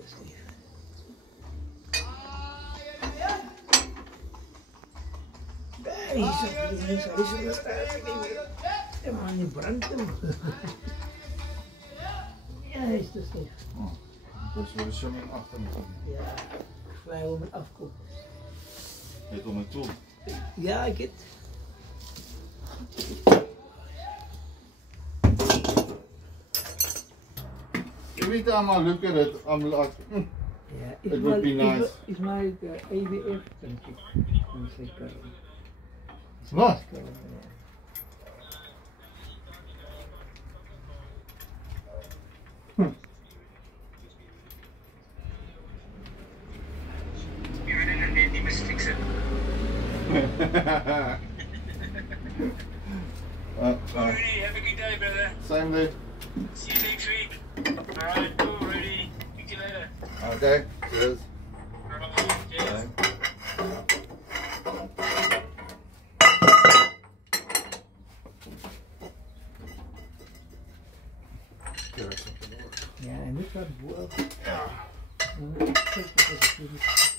dus niet. Hier zit mensen, die zullen staan. Ja, maar niet brandt hem. Ja, is dus niet. Dus we zo in achter moeten. Ja, vrij om het afkomen. Het om het toe. Ja, ik het. Ik weet allemaal lukken het allemaal. Ja, It would be nice. Is maar het EWF, denk ik. Wat? Rudy, have a good day, brother. Same day. See you next week. Alright, cool, Rudy. Speak to you later. Okay, cheers. Alright, cheers. Ja, en dit gaat boven. Ja. Dan kijk je dat het hier niet uit.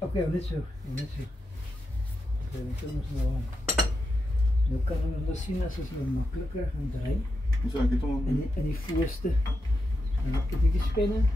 Oké, net zo. Net zo. Nu kan we nog zien als het nog makkelijker gaan draaien. Hoe zou ik het doen? En die voorste, dan heb ik die spinnen.